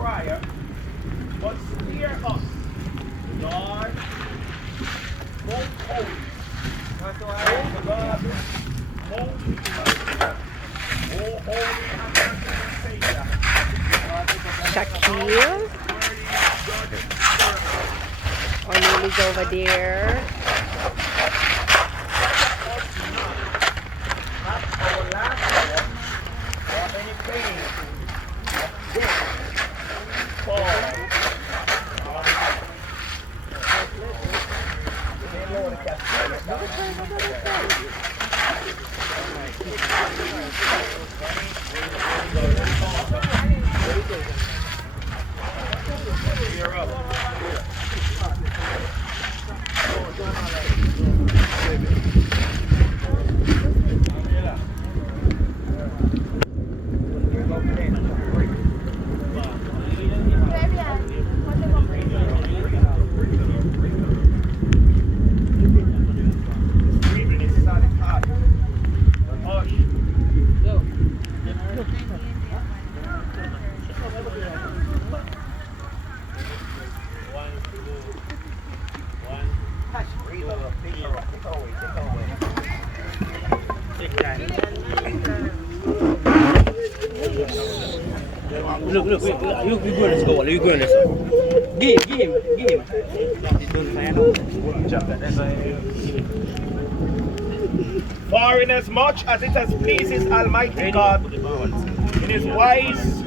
prayer, but spare us, Lord, most holy, most God, most oh holy and merciful Savior. Shaquille. O'Neil is over there. Not our last hour or any pain, death, fall. You're up. Look, you go on this go, you go on this. Give him. For inasmuch as it has pleases Almighty God in His wise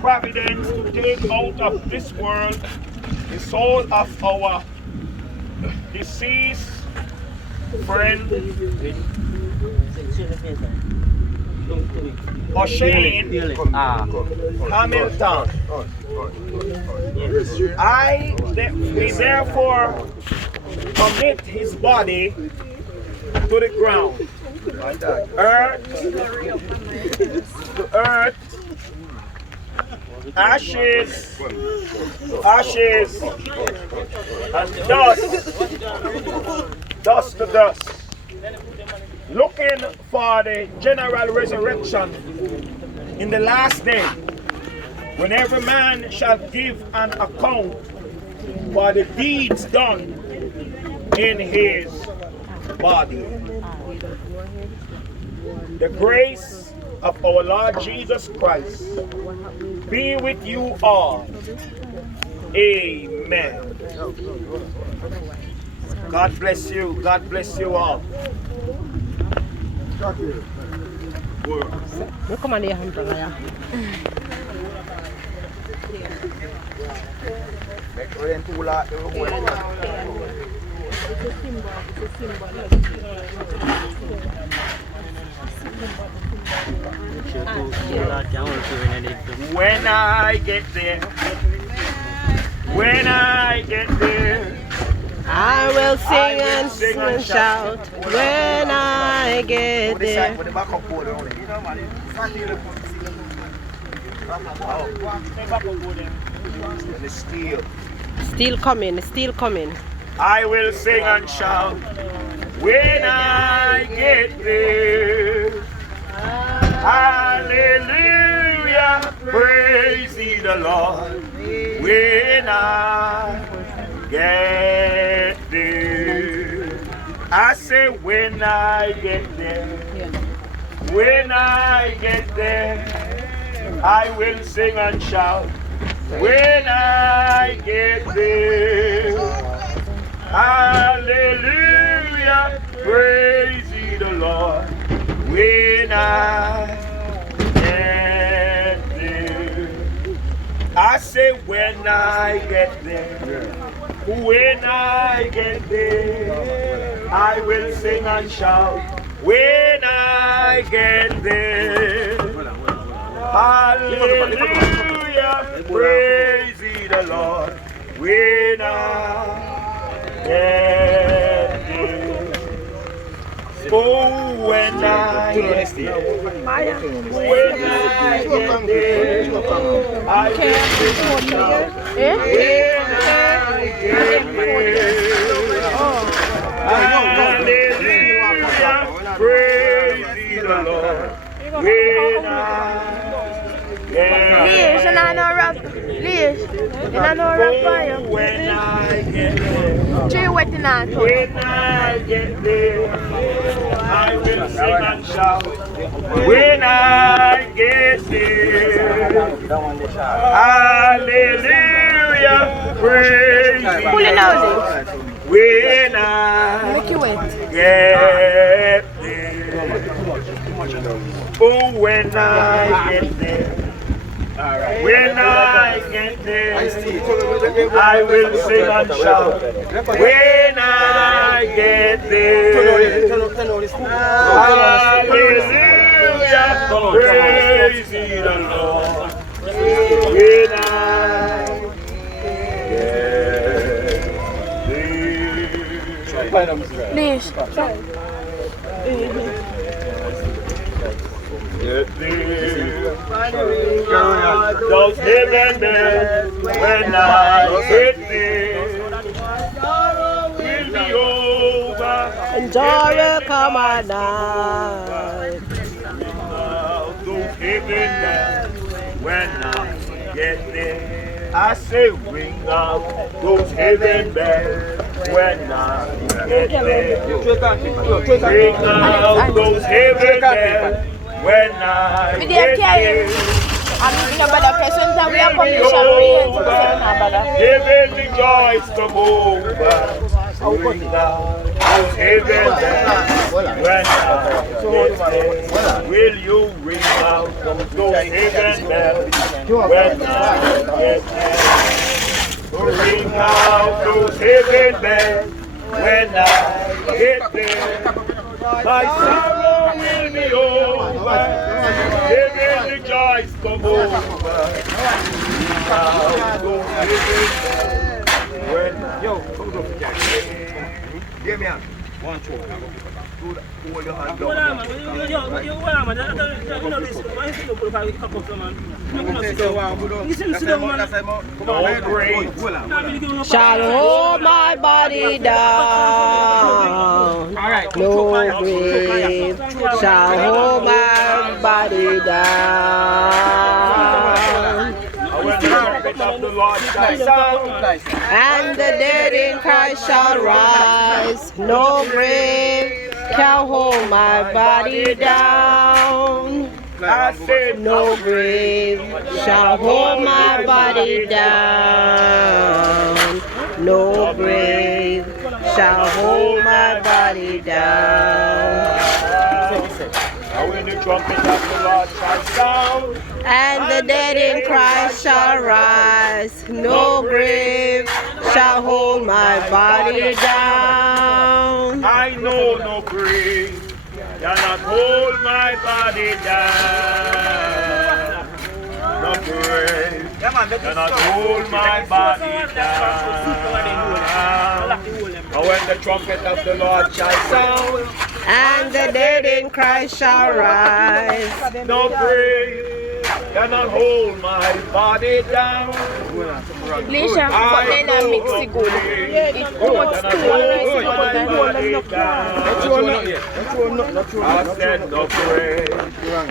providence to take out of this world the soul of our deceased friend O'Shane Hamilton. We therefore commit his body to the ground, to earth, ashes, and dust to dust, looking for the general resurrection in the last day, when every man shall give an account for the deeds done in his body. The grace of our Lord Jesus Christ be with you all. Amen. God bless you. God bless you all. Look come on the hamburger. When I get there, I will sing and shout when I get there. Still coming. I will sing and shout when I get there. Hallelujah, praise ye the Lord when I get there. I say when I get there, when I get there, I will sing and shout when I get there. Hallelujah, praise ye the Lord when I get there. I say when I get there, when I get there, I will sing and shout when I get there. Hallelujah, praise ye the Lord when I get there. Oh, when I get there, when I get there, I will sing and shout when I get there. Hallelujah, praise ye the Lord when I don't know rap fire. When I get there. Jay wet in our When I get there, I will sing and shout. When I get there, hallelujah, praise Pull it out. when I Make you wet. get there. Oh, when I get there. When I get there, I will sing and shout. When I get there, hallelujah, praise the Lord. When I get Please. those heaven bells when I get there will be over. And joy will come at night. Those heaven bells when I get there. I say ring out those heaven bells when I get there. Ring out those heaven bells when I get there. I'm no bother person that we are coming to Sharon. Heaven rejoice come over. Ring out those heaven bells when I get there. Will you ring out those heaven bells when I get there? Ring out those heaven bells when I get there. My sorrow will be over. Heaven rejoice come over. Ring out those heaven bells when I get there. Give me a 1, 2. Hold your hand down. Shall hold my body down. No grave shall hold my body down. When the trumpet of the Lord shall sound, And the dead in Christ shall rise. No grave can hold my body down. I say No grave shall hold my body down. No grave shall hold my body down. And when the trumpet of the Lord shall sound, And the dead in Christ shall rise. No grave shall hold my body down. I know no grave cannot hold my body down. No grave cannot hold my body down. And when the trumpet of the Lord shall sound, And the dead in Christ shall rise. no grave cannot hold my body down. Lisha, but then I mix it good. It's too much I said no grave